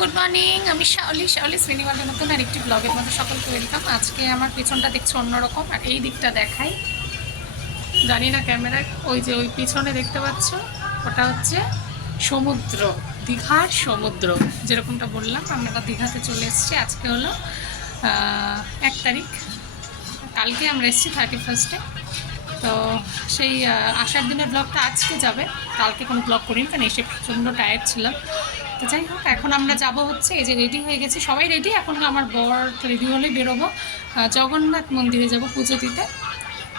Good morning, আমি শাওলি শ্রীনিবাসের নতুন আরেকটি ব্লগের মধ্যে সকলকে ওয়েলকাম। আজকে আমার পেছনটা দেখছো অন্যরকম, আর এই দিকটা দেখাই। জানি না ক্যামেরায় ওই পিছনে দেখতে পাচ্ছ, ওটা হচ্ছে সমুদ্র, দীঘার সমুদ্র। যেরকমটা বললাম, আমরা দীঘাতে চলে এসেছি। আজকে হলো 1 তারিখ, কালকে আমরা এসেছি 31-এ। তো সেই আসার দিনের ব্লগটা আজকে যাবে, কালকে কোনো ব্লগ করিনি কারণ এসে প্রচণ্ড টায়ার্ড ছিলাম। তো যাই হোক, এখন আমরা যাব হচ্ছে, এই যে রেডি হয়ে গেছি, সবাই রেডি। এখন আমার বর রেডি হলেই বেরোবো, জগন্নাথ মন্দিরে যাব পুজো দিতে।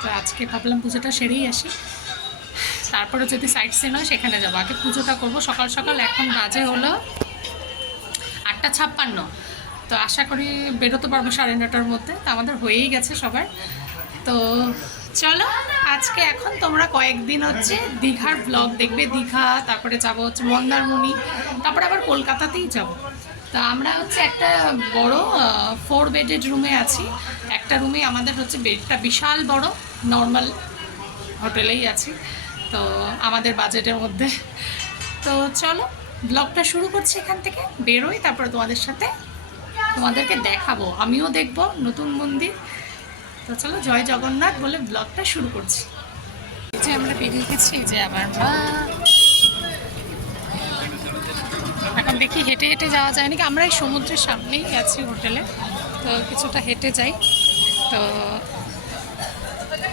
তো আজকে ভাবলাম পুজোটা সেরেই আসি, তারপরে যদি সাইট সিন হয় সেখানে যাবো। আগে পুজোটা করবো সকাল সকাল। এখন বাজে হলো 8:56। তো আশা করি বেরোতে পারবো 9:30টার মধ্যে। তো আমাদের হয়েই গেছে সবার। তো চলো, আজকে এখন তোমরা কয়েকদিন হচ্ছে দীঘার ব্লগ দেখবে। দীঘা, তারপরে যাবো হচ্ছে মন্দারমণি, তারপরে আবার কলকাতাতেই যাব। তা আমরা হচ্ছে একটা বড় 4 বেডেড রুমে আছি। একটা রুমে আমাদের হচ্ছে বেডটা বিশাল বড়, নর্মাল হোটেলেই আছি, তো আমাদের বাজেটের মধ্যে। তো চলো, ব্লগটা শুরু করছি এখান থেকে, বেরোই, তারপরে তোমাদেরকে দেখাবো, আমিও দেখবো নতুন মন্দির। তো চলো, জয় জগন্নাথ বলে ব্লগটা শুরু করছি। এই যে আমরা বেরিয়ে গেছি, এই যে আমার মা। এখন দেখি হেঁটে হেঁটে যাওয়া যায় নাকি। আমরা এই সমুদ্রের সামনেই আছি হোটেলে, তো কিছুটা হেঁটে যাই। তো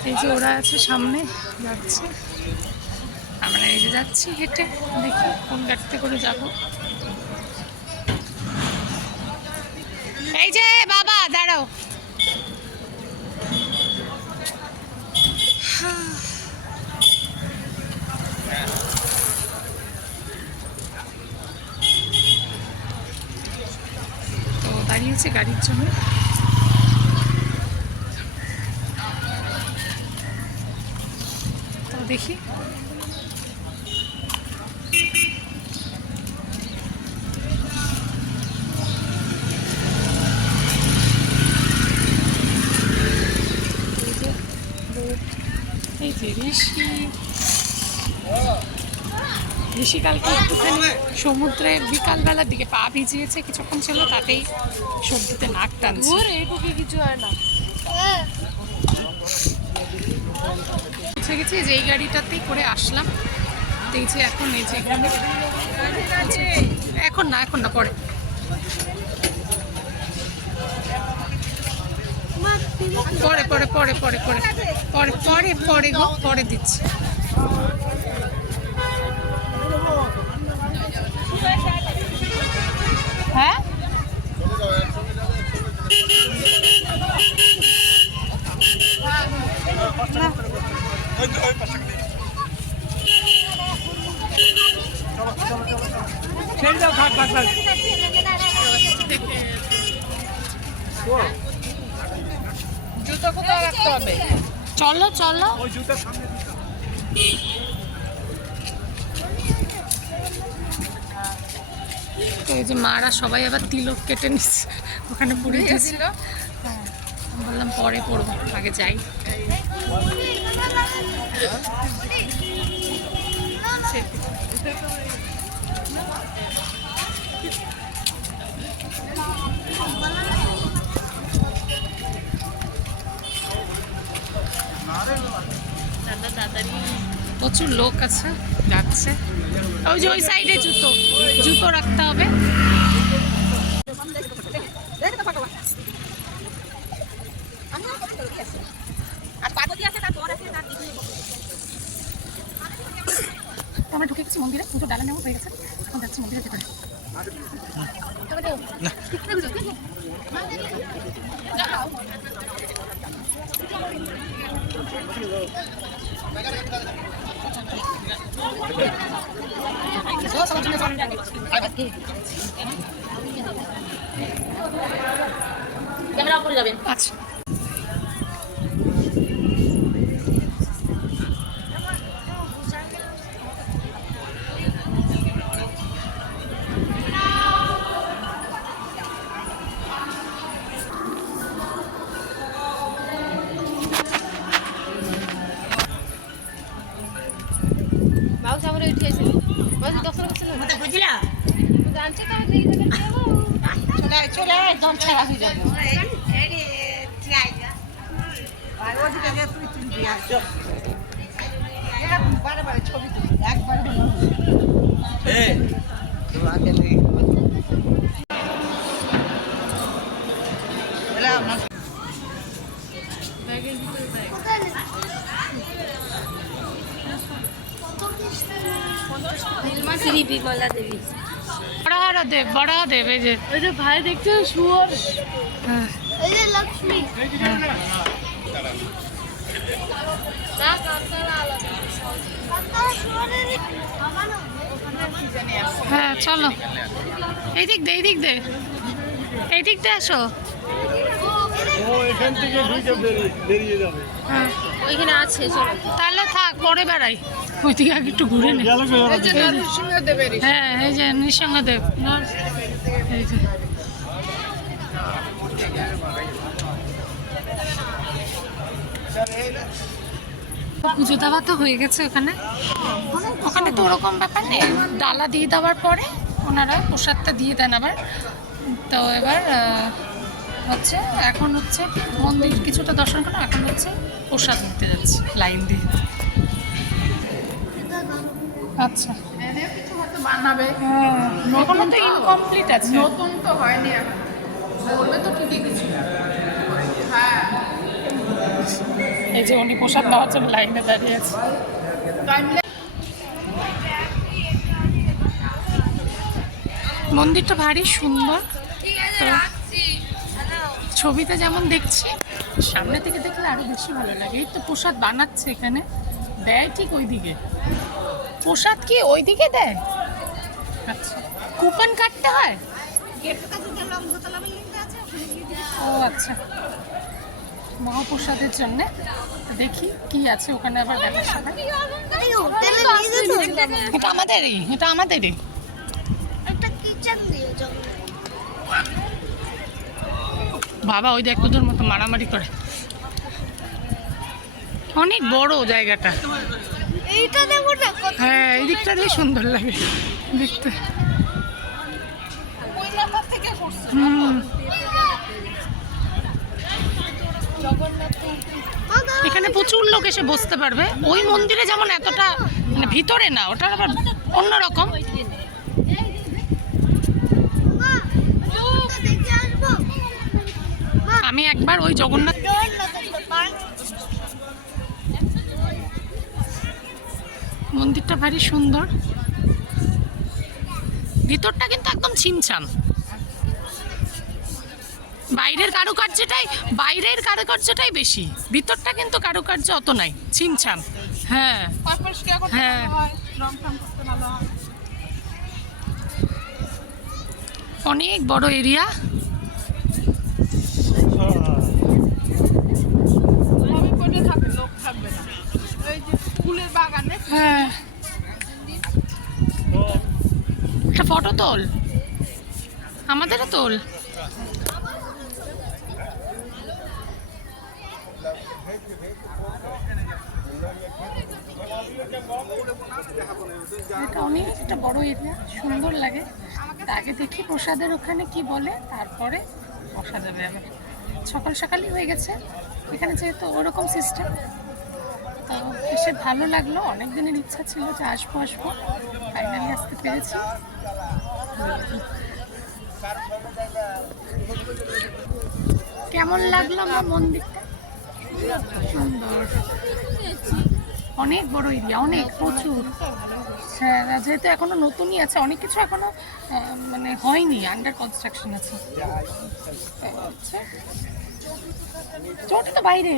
এই যে ওরা আছে সামনে যাচ্ছে, আমরা এই যে যাচ্ছি হেঁটে। দেখি কোন গাড়িতে করে যাব। এই যে বাবা দাঁড়াও। তো দাঁড়িয়েছে গাড়ির জন্য। তো দেখি এই যে ঋষি কালকে একটুখানি সমুদ্রে বিকালবেলার দিকে পা ভিজিয়েছে, কিছুক্ষণ ছিল, তাতেই সর্দিতে নাক টানছে। এইটুকু কিছু হয় না। বুঝে গেছি যে এই গাড়িটাতেই করে আসলাম। দেখছি এখন এই যে এখানে, এখন না পরে। পরে পরে পরে পরে পরে পরে পরে পরে গো, পরে দিচ্ছি। হ্যাঁ, জুতো কোথাও রাখতে হবে। চলো চলো। তো এই যে মারা সবাই আবার তিলক কেটে নিচ্ছে, ওখানে পুড়ে গেছিল। বললাম পরে পড়বো, আগে যাই। প্রচুর লোক আছে, যাচ্ছে। ওই যে ওই সাইডে জুতো রাখতে হবে। আমরা ঢুকে গেছি মন্দিরে, পুজো ডালা নেওয়া হয়ে গেছে, এখন যাচ্ছি মন্দিরের ভেতরে। ক্যামেরা অফ করে যাবেন। আচ্ছা, বাবু সামনে উঠে এসে বাবু দর্শন করছিল। চলে একদম ছাড়া হয়ে যাবে। ছবি তুলি একবার শ্রী বিমলা দেবী। বড় দেব, বড় দেব, এই যে ওই যে ভাই দেখতে শুয়োর। হ্যাঁ। এই যে লক্ষ্মী। হ্যাঁ চলো, এই দিক দে, এই দিক দে, এই দিক দে আসো। হ্যাঁ ওইখানে আছে চলো। তাহলে থাক, পরে বেড়াই। ওই দিকে আগে একটু ঘুরে নে। হ্যাঁ এই যে নৃসিংহদেব, এই যে পুজো দেওয়া তো হয়ে গেছে ওখানে। ওখানে তো ওরকম ব্যাপার নেই, ডালা দিয়ে দেওয়ার পরে ওনারা প্রসাদটা দিয়ে দেন আবার। তো এবার হচ্ছে এখন হচ্ছে মন্দির কিছুটা দর্শন করা, এখন হচ্ছে প্রসাদ নিতে যাচ্ছি লাইন দিয়ে। আচ্ছা বানাবে এখনো তো ইনকমপ্লিট আছে, নতুন তো হয়নি এখন, বলবে তো ঠিকই কিছু। হ্যাঁ এই যে উনি প্রসাদ নেওয়ার জন্য লাইনে দাঁড়িয়ে আছে। মন্দিরটা ভারী সুন্দর, তো ছবিতে যেমন দেখছি সামনে থেকে দেখলে আরো বেশি ভালো লাগে। এই তো প্রসাদ বানাচ্ছে এখানে, দেয় ঠিক ওইদিকে। প্রসাদ কি ওইদিকে দেয়? আচ্ছা, কুপন কাটতে হয়? ও আচ্ছা, মহাপ্রসাদের জন্য দেখি কি আছে ওখানে আবার দেখার সময়। এটা আমাদেরই, এটা আমাদেরই। বাবা ওই দেখ তোদের মতো মারামারি করে। অনেক বড় জায়গাটা। এইটা দেখো না, হ্যাঁ এই দিকটা দিয়ে সুন্দর লাগে দেখতে। হুম, এখানে প্রচুর লোক এসে বসতে পারবে। ওই মন্দিরে যেমন এতটা মানে ভিতরে না, ওটা আবার অন্যরকম। আমি একবার ওই জগন্নাথ মন্দিরটা ভারী সুন্দর, ভিতরটা কিন্তু একদম ছিমছাম। বাইরের কারুকার্যটাই বেশি, ভিতরটা কিন্তু কারুকার্য অত নাই, ছিমছাম। হ্যাঁ হ্যাঁ অনেক বড় এরিয়া। লোক থাকবে না, ওই যে ফুলের বাগানে। হ্যাঁ একটা ফটো তোল, আমাদেরও তোল। এটা অনেক একটা বড় এরিয়া, সুন্দর লাগে। আগে দেখি প্রসাদের ওখানে কি বলে, তারপরে বসা যাবে। আবার সকাল সকালই হয়ে গেছে এখানে, যেহেতু ওরকম সিস্টেম। তো এসে ভালো লাগলো, অনেক দিনের ইচ্ছা ছিল যে আসবো, ফাইনালি আসতে পেরেছি। কেমন লাগলো আমার মন্দিরটা? সুন্দর, অনেক বড় এরিয়া, অনেক প্রচুর। হ্যাঁ যেহেতু এখনো নতুনই আছে, অনেক কিছু এখনো মানে হয়নি, আন্ডার কনস্ট্রাকশন আছে। চটি তো বাইরে,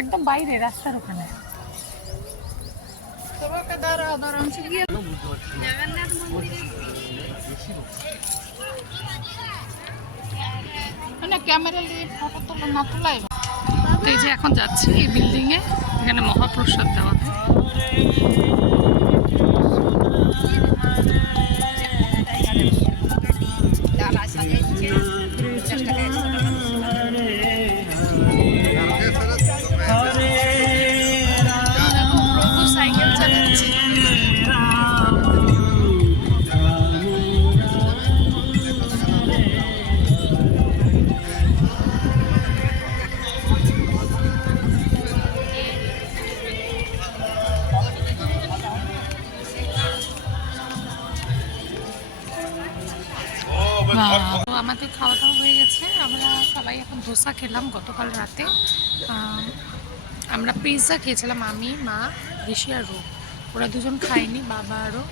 একদম বাইরে রাস্তার ওখানে। মানে ক্যামেরা নিয়ে ফটো তোলা না তোলাই। এই যে এখন যাচ্ছি এই বিল্ডিং এ, এখানে মহাপ্রসাদ দেওয়া হয়। সাইকেল চালাচ্ছে। তো আমাদের খাওয়া দাওয়া হয়ে গেছে, আমরা সবাই এখন ধোসা খেলাম। গতকাল রাতে আমরা পিৎজা খেয়েছিলাম, আমি, মা, ঋষি আর রূপ। ওরা দুজন খাইনি, বাবা আরও,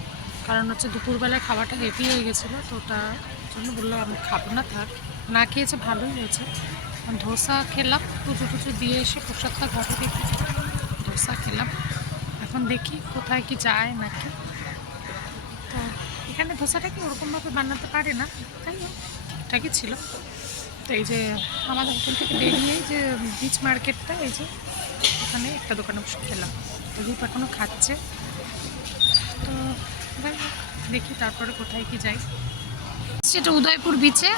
কারণ হচ্ছে দুপুরবেলায় খাওয়াটা হেভি হয়ে গেছিলো, তো ওটার জন্য বললো আমি খাবো না, থাক। না খেয়েছে, ভালোই হয়েছে। ধোসা খেলাম, পুজো টুজো দিয়ে এসে প্রসাদটা ঘরে দেখি, ধোসা খেলাম। এখন দেখি কোথায় কি যায় নাকি। তো এখানে ধোসাটা কি ওরকমভাবে বানাতে পারে না, তাই হোক ঠিকঠাকই ছিল। তো এই যে আমাদের হোটেল থেকে বেরিয়েই যে বিচ মার্কেটটা, এই যে ওখানে একটা দোকানে বসে খেলাম। তো রূপ এখনও খাচ্ছে। তো যাই হোক, দেখি তারপরে কোথায় কি যাই। সেটা উদয়পুর বিচে,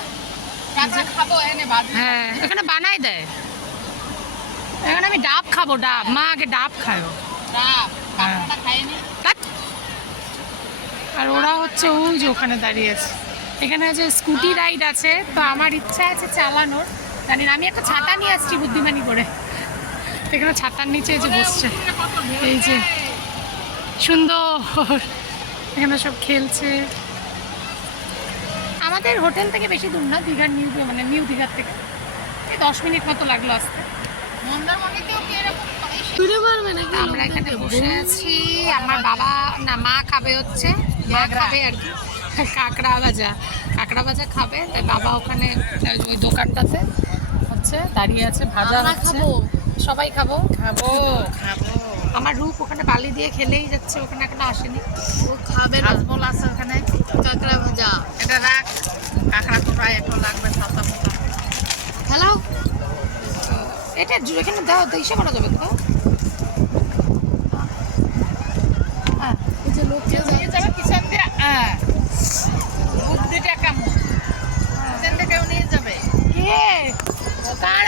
হ্যাঁ এখানে বানাই দেয়। এখানে আমি ডাব খাবো, ডাব। মা আগে ডাব খায়। আর ওরা হচ্ছে ওই যে ওখানে দাঁড়িয়ে আছে। এখানে যে স্কুটি রাইড আছে, তো আমার ইচ্ছা আছে চালানোর, জানি না। আমি একটা ছাতা নিয়ে আসছি বুদ্ধিমানি করে, এখানে ছাতার নিচে যে বসছে, এই যে সুন্দর, এখানে সব খেলছে। আমাদের হোটেল থেকে বেশি দূর না, দীঘার নিউ দীঘার থেকে এই 10 মিনিট মতো লাগলো আসতে। আমরা এখানে বসে আছি, আমার বাবা না মা খাবে, হচ্ছে মা খাবে আর কি কাঁকড়া ভাজা খাবে, তাই বাবা ওখানে ওই দোকানটাতে হচ্ছে দাঁড়িয়ে আছে, ভাজা হচ্ছে। সবাই খাবো। আমার রূপ ওখানে বালি দিয়ে খেলেই যাচ্ছে, ওখানে এখনো আসেনি, ও খাবে না। বল আছে ওখানে কাঁকড়া ভাজা, এটা রাখ, কাঁকড়া তো প্রায় একটু লাগবে, সাদা মতো। হ্যালো, এটা এখানে দাও তো, ইসে করা যাবে তো।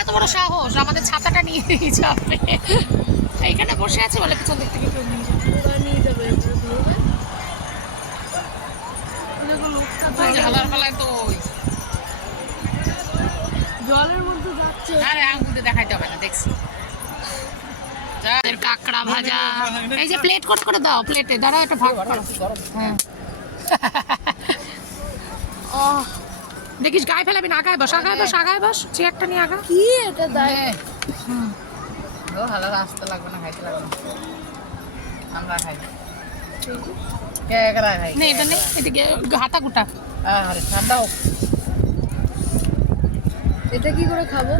এত বড় সাহস আমাদের ছাতাটা নিয়ে যাবে, এইখানে বসে আছে বলে পিছন দিক থেকে কেউ নিয়ে যাবে। জলের মধ্যে যাচ্ছে, আরে আঙুলে দেখাইতে হবে না, দেখছি। কাঁকড়া ভাজা, এই যে প্লেট করে দাও, প্লেটে দাঁড়াও, একটা ভাগ করো। হ্যাঁ দেখিস গায়ে ফেলাবি না, আগায় বস, চেয়ারটা নিয়ে আগা। কি এটা দেয়? ভালো রাস্তা লাগবে না, খাইতে লাগবে না, আমরা খাই। এটা নেই, এদিকে হাতা গুটা। আরে ঠান্ডাও, এটা কি করে খাবো?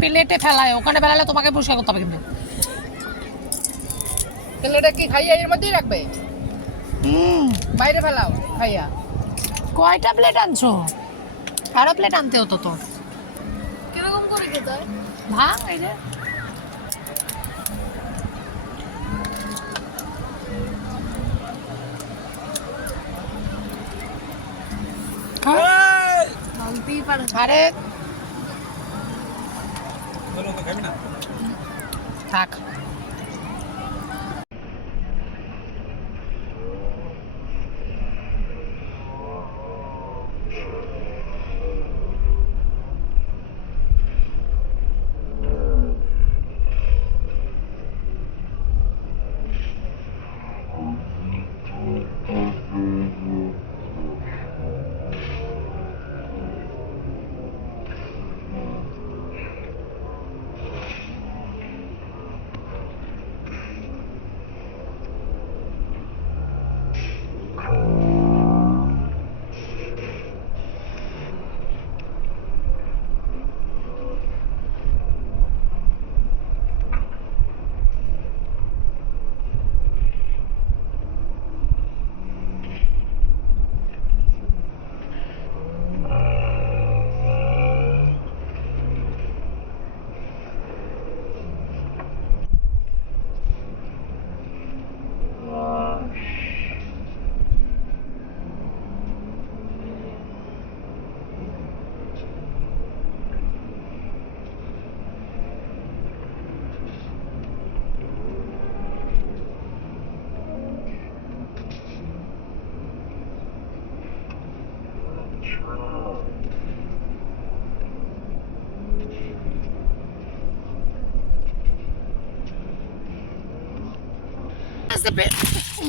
প্লেটে ফেলায়, ওখানে ফেলালে তোমাকে পরিষ্কার করতে হবে। কিন্তু প্লেটে কি খাইয়া এর মধ্যেই রাখবে? বাইরে ফেলাও খাইয়া। কয়টা প্লেট আনছো? আরো প্লেট আনতে হতো তো। কিরকম করে খেতে হয়? ভাঙ, এই যে আরে থাক।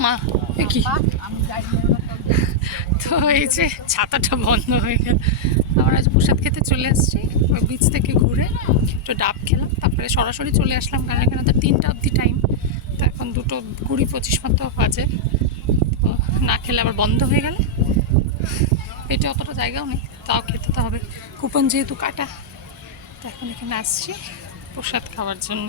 মা কি তো এই যে ছাতাটা বন্ধ হয়ে গেল। আমরা আজ প্রসাদ খেতে চলে আসছি, ওই বিচ থেকে ঘুরে একটু ডাব খেলাম, তারপরে সরাসরি চলে আসলাম কারণ এখানে তো 3টা অবধি টাইম। তো এখন 2:20-25 মতো বাজে। তো না খেলে আবার বন্ধ হয়ে গেলে পেটে অতটা জায়গাও নেই, তাও খেতে তো হবে। কুপন যেহেতু কাটা, তো এখন এখানে আসছি প্রসাদ খাওয়ার জন্য।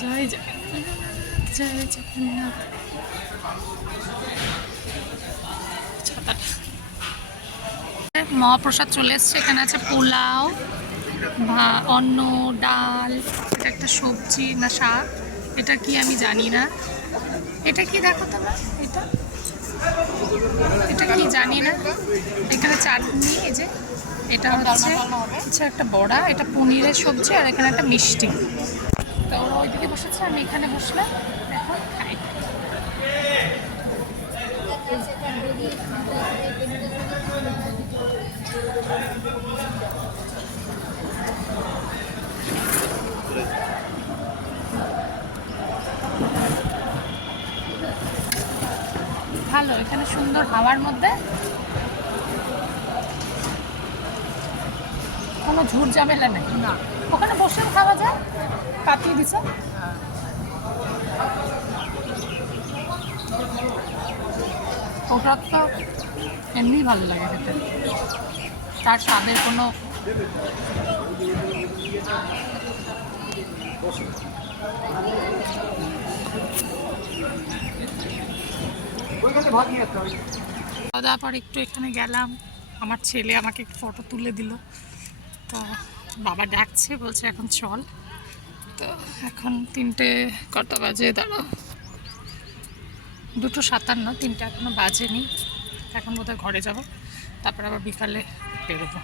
জয় জগন্নাথ, জয় জগন্নাথ। ছাতাটা মহাপ্রসাদ চলে এসছে। এখানে আছে পোলাও, অন্ন, ডাল, এটা একটা সবজি না শাক, এটা কি আমি জানি না। এটা কি দেখো তোমরা, এটা এটা কি জানি না। এখানে চাটনি, এই যে এটা হচ্ছে একটা বড়া, এটা পনিরের সবজি, আর এখানে একটা মিষ্টি। তো ওরা ওইদিকে বসেছে, আমি এখানে বসলাম, এখন খাই। ভালো, এখানে সুন্দর হাওয়ার মধ্যে কোনো ঝুট ঝামেলা নেই। না, ওখানে বসেও খাওয়া যায়, কাটিয়ে দিছে। ওটা তো এমনি ভালো লাগে খেতে, তার স্বাদের কোনো খাওয়া দাওয়ার পর একটু এখানে গেলাম, আমার ছেলে আমাকে একটু ফটো তুলে দিল। তো বাবা ডাকছে, বলছে এখন চল। তো এখন 3টে কত বাজে, দাঁড়াও, 2:57, 3টে এখনো বাজেনি। এখন বোধহয় ঘরে যাব, তারপর আবার বিকালে বেরোবো।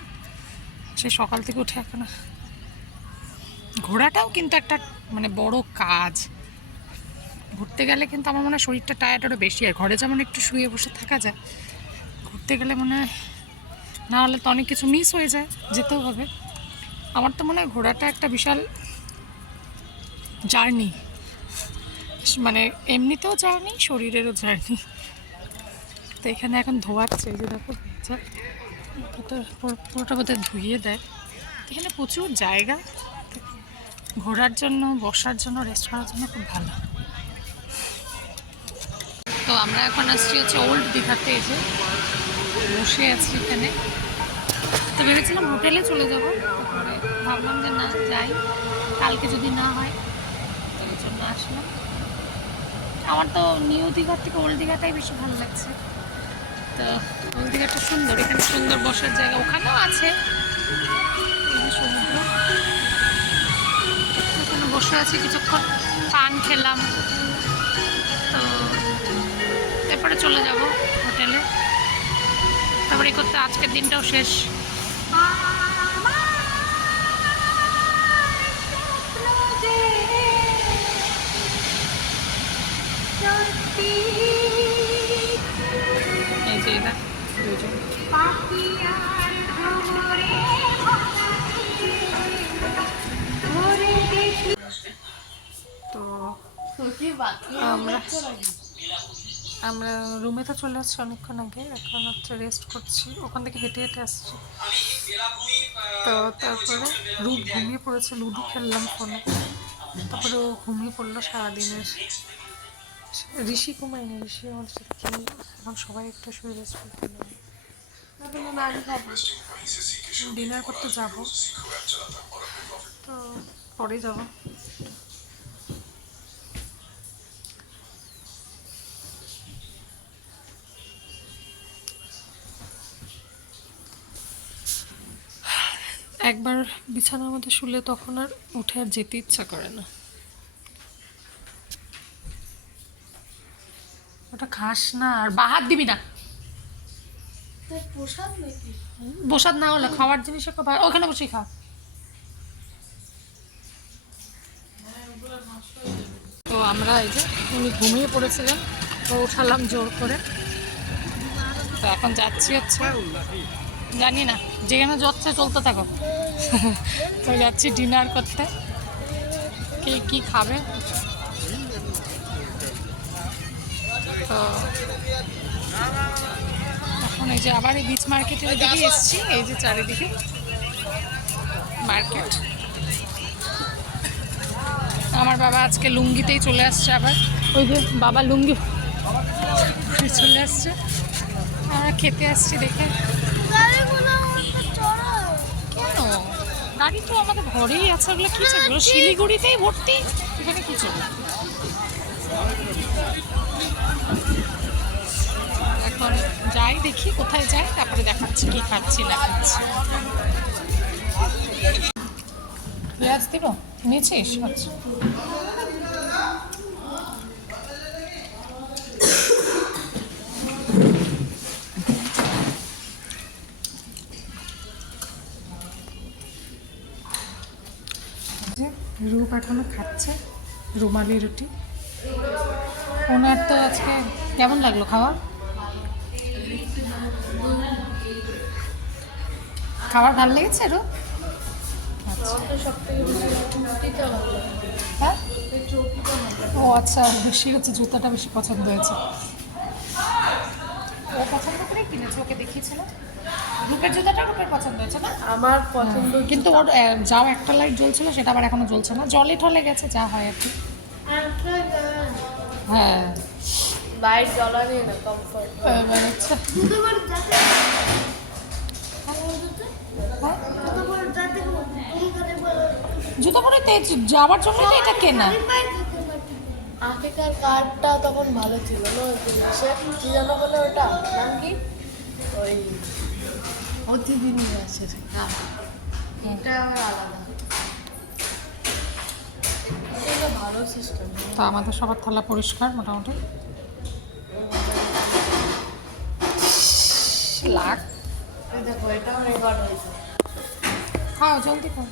সে সকাল থেকে উঠে এখনো ঘোরাটাও কিন্তু একটা মানে বড় কাজ। ঘুরতে গেলে কিন্তু আমার মনে হয় শরীরটা টায়ার্ড আরও বেশি হয়। ঘরে যেমন একটু শুয়ে বসে থাকা যায়, ঘুরতে গেলে মনে হয় না হলে তো অনেক কিছু মিস হয়ে যায়, যেতেও হবে। আমার তো মনে হয় ঘোরাটা একটা বিশাল জার্নি, মানে এমনিতেও জার্নি, শরীরেরও জার্নি। তো এখানে এখন ধোয়াচ্ছে, এই যে দেখো পুরোটা বোধহয় ধুইয়ে দেয়। এখানে প্রচুর জায়গা ঘোরার জন্য, বসার জন্য, রেস্ট করার জন্য খুব ভালো। তো আমরা এখন আসছি হচ্ছে ওল্ড দীঘাতে, এই যে বসে আছি এখানে। তো ভেবেছিলাম হোটেলে চলে যাবো, তারপরে ভাবলাম যে না যাই, কালকে যদি না হয়, তো ওই জন্য আসলাম। আমার তো নিউ দীঘার থেকে ওল্ড দীঘাটাই বেশি ভালো লাগছে। তো ওল্ড দীঘাটা সুন্দর, এখানে সুন্দর বসার জায়গা, ওখানেও আছে এই যে সমুদ্র। এখানে বসে আছি কিছুক্ষণ, পান খেলাম। তো এরপরে চলে যাব হোটেলে, তারপরে করতে আজকের দিনটাও শেষ। এই যে এটা দুজন তো আমরা রুমে তো চলে আসছি অনেকক্ষণ আগে, এখন হচ্ছে রেস্ট করছি, ওখান থেকে হেঁটে হেঁটে আসছি। তো তারপরে রূপ ঘুমিয়ে পড়েছে, লুডো খেললাম ফোনে, তারপরে ও ঘুমিয়ে পড়লো সারাদিনের। ঋষি ঘুমায়নি, ঋষি আমার সাথে খেললো। এখন সবাই একটু শুয়ে রেস্ট করতে ডিনার করতে যাব, তো পরে যাব। একবার বিছানার মধ্যে শুলে তখন আর উঠে আর যেতে ইচ্ছা করে না। ওটা খাস না, আর বাহাত দিবি না। প্রসাদ না হলে খাওয়ার জিনিস ওখানে বসেই খা। তো আমরা এই যে উনি ঘুমিয়ে পড়েছিলেন, তো উঠালাম জোর করে। তো এখন যাচ্ছি হচ্ছে, জানি না, যেখানে যাচ্ছে চলতে থাকো। তো যাচ্ছি ডিনার করতে। কে কি খাবে। তো এখন এই যে আবার এই বিচ মার্কেটের দিকে এসেছি, এই যে চারিদিকে মার্কেট। আমার বাবা আজকে লুঙ্গিতেই চলে আসছে, আবার ওই যে বাবা লুঙ্গি পরে চলে আসছে। আমরা খেতে আসছি দেখে। গাড়িগুলো আমাকে চড়াও। কেন গাড়ি তো আমাদের ঘরেই আছে, ওগুলো কি চলবে? ওগুলো শিলিগুড়িতেই ভর্তি, এখানে কি চলবে? এখন যাই দেখি কোথায় যাই, তারপরে দেখাচ্ছি কি খাচ্ছি না খাচ্ছি। পেঁয়াজ দিব, নিয়েছিস? আচ্ছা রূপ এখনো খাচ্ছে রুমালি রুটি। ওনার তো আজকে কেমন লাগলো খাওয়া? খাবার ভালো লেগেছে রূপ? হ্যাঁ ও আচ্ছা, বেশি হচ্ছে জুতাটা বেশি পছন্দ হয়েছে। ও পছন্দ করে কিনেছে, ওকে দেখিয়েছিল। রূপের জুতাটা রূপের পছন্দ হয়েছে না? আমার পছন্দ কিন্তু ওর যাও একটা লাইট জ্বলছিল, সেটা আবার এখনো জ্বলছে না, জলে টলে গেছে, যা হয় আর কি। হ্যাঁ লাইট জ্বালানি না, কমফর্ট। এবার হচ্ছে জুতো পরে যাওয়ার জন্য তো এটা কেনা। আগেকার কার্ডটা তখন ভালো ছিল না, সে কি যেন বলে ওটা নাম কি, ওই অতিথি নিবাসের। হ্যাঁ এটা আবার আলাদা, এটা ভালো সিস্টেম। তো আমাদের সবার থালা পরিষ্কার মোটামুটি। লাখ দেখো এটাও রেকর্ড হয়েছে। খাও জলদি খাও।